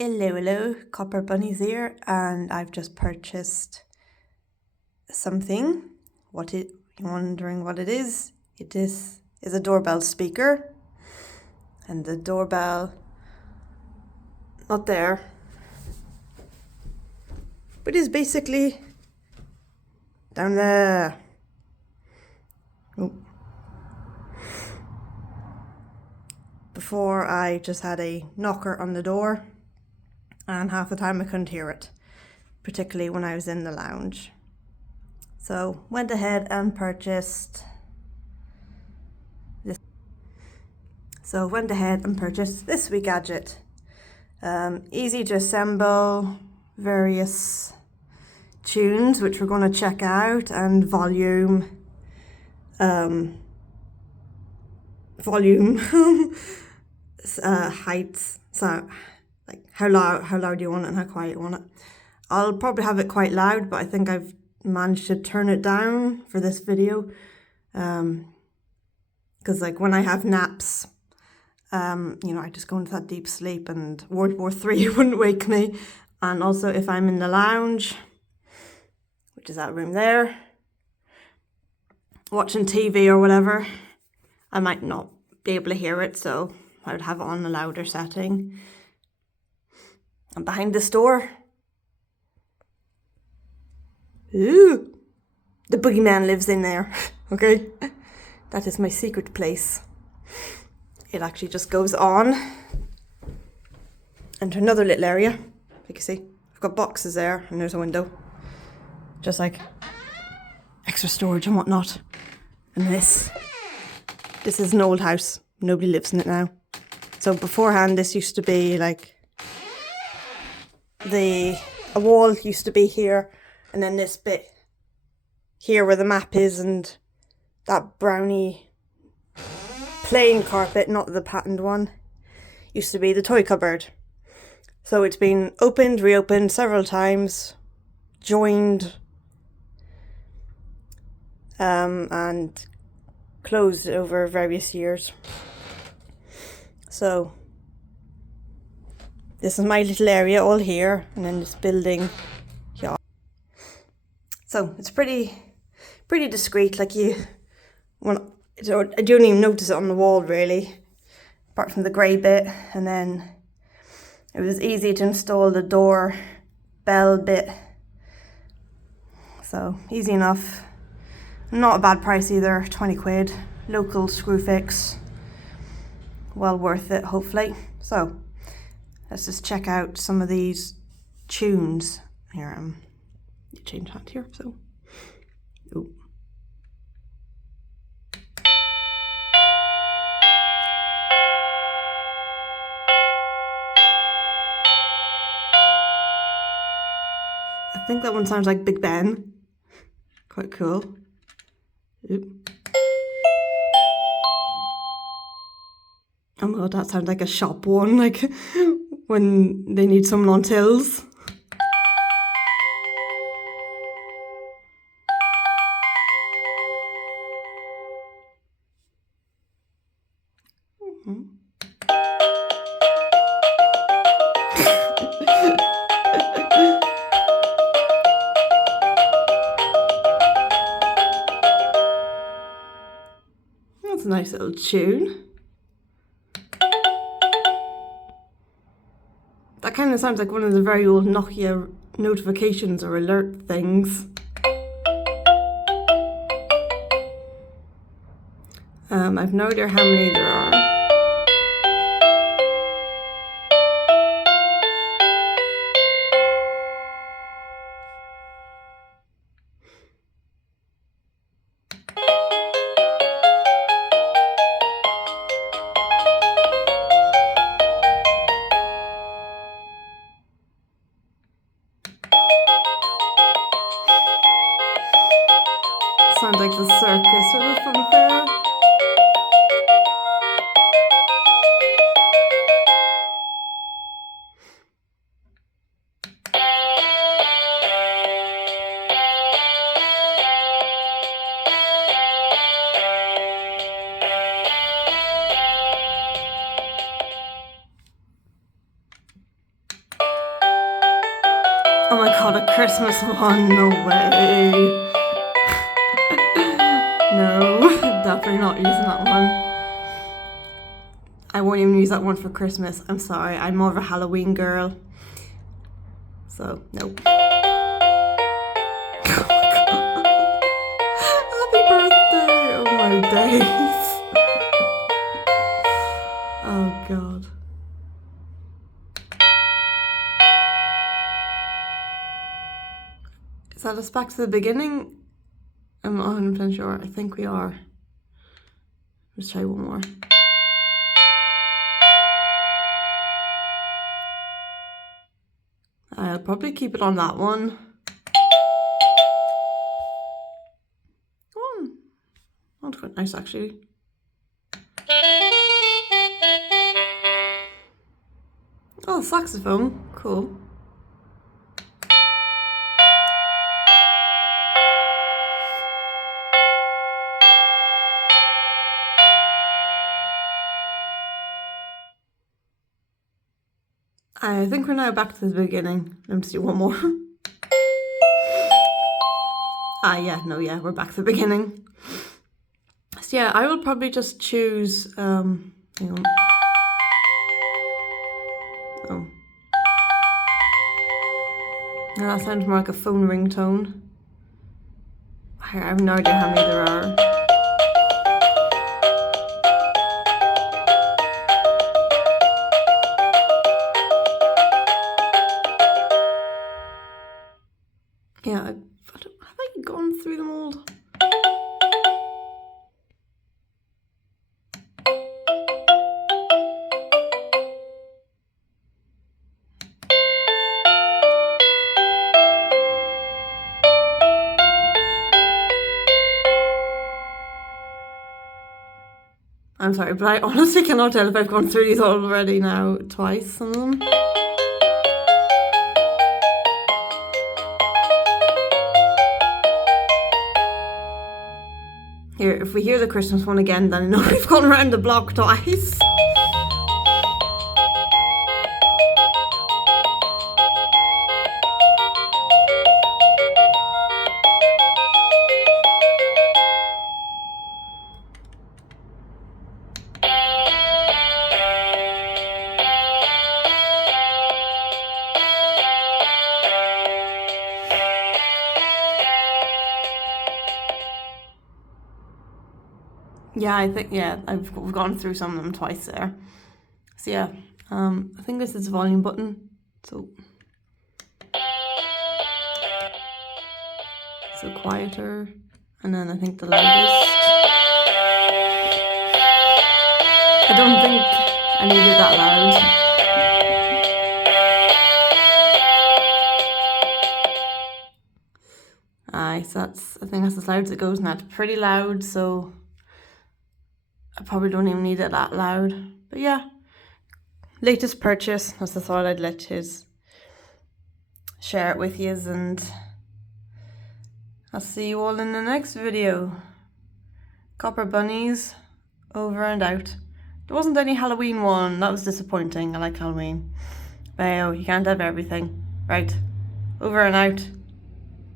Hello, Copper Bunnies here, and I've just purchased something. You're wondering what it is? It is a doorbell speaker, and the doorbell, not there, but is basically down there. Oh. Before I just had a knocker on the door, and half the time I couldn't hear it, particularly when I was in the lounge. So went ahead and purchased this. Wee gadget. Easy to assemble, various tunes which we're going to check out, and volume. Heights, so like how loud you want it and how quiet you want it. I'll probably have it quite loud, but I think I've managed to turn it down for this video, because like when I have naps, I just go into that deep sleep, and World War III wouldn't wake me. And also if I'm in the lounge, which is that room there, watching TV or whatever, I might not be able to hear it, so I would have it on a louder setting. And behind this door, ooh, the boogeyman lives in there. Okay, that is my secret place. It actually just goes on into another little area. You can see I've got boxes there, and there's a window, just like extra storage and whatnot. And this is an old house. Nobody lives in it now. So beforehand, this used to be like a wall used to be here, and then this bit here where the map is, and that browny plain carpet, not the patterned one, used to be the toy cupboard. So it's been opened, reopened several times, joined, and closed over various years. So this is my little area all here, and then this building here. So it's pretty discreet. Like I don't even notice it on the wall really, apart from the grey bit. And then it was easy to install the doorbell bit, so easy enough. Not a bad price either, 20 quid, local screw fix, well worth it hopefully. So let's just check out some of these tunes here. You change that here, so ooh. I think that one sounds like Big Ben. Quite cool. Oop. Oh my god, that sounds like a shop one, like when they need someone on tills. That's a nice little tune. That kind of sounds like one of the very old Nokia notifications or alert things. I've no idea how many there are. Sounds like the circus or the funfair. Oh my god, a Christmas one, no way. No, definitely not using that one. I won't even use that one for Christmas. I'm sorry, I'm more of a Halloween girl. So, nope. Oh my god. Happy birthday! Oh my days. Oh god. Is that us back to the beginning? I'm not 100% sure. I think we are. Let's try one more. I'll probably keep it on that one. Oh, that's quite nice actually. Oh, saxophone. Cool. I think we're now back to the beginning. Let me see one more. Yeah, we're back to the beginning. So yeah, I will probably just choose, hang on. Oh. Now that sounds more like a phone ringtone. I have no idea how many there are. Yeah, have I gone through them all? I'm sorry, but I honestly cannot tell if I've gone through these already now twice, some of them. Here, if we hear the Christmas one again, then I know we've gone around the block twice. Yeah, I think, we've gone through some of them twice there. So yeah, I think this is the volume button. So quieter, and then I think the loudest. I don't think I needed that loud. Aye, so I think that's as loud as it goes now. It's pretty loud, so I probably don't even need it that loud. But yeah, latest purchase. As I thought I'd let you share it with you, and I'll see you all in the next video. Copper bunnies, over and out. There wasn't any Halloween one. That was disappointing. I like Halloween. But you can't have everything. Right, over and out.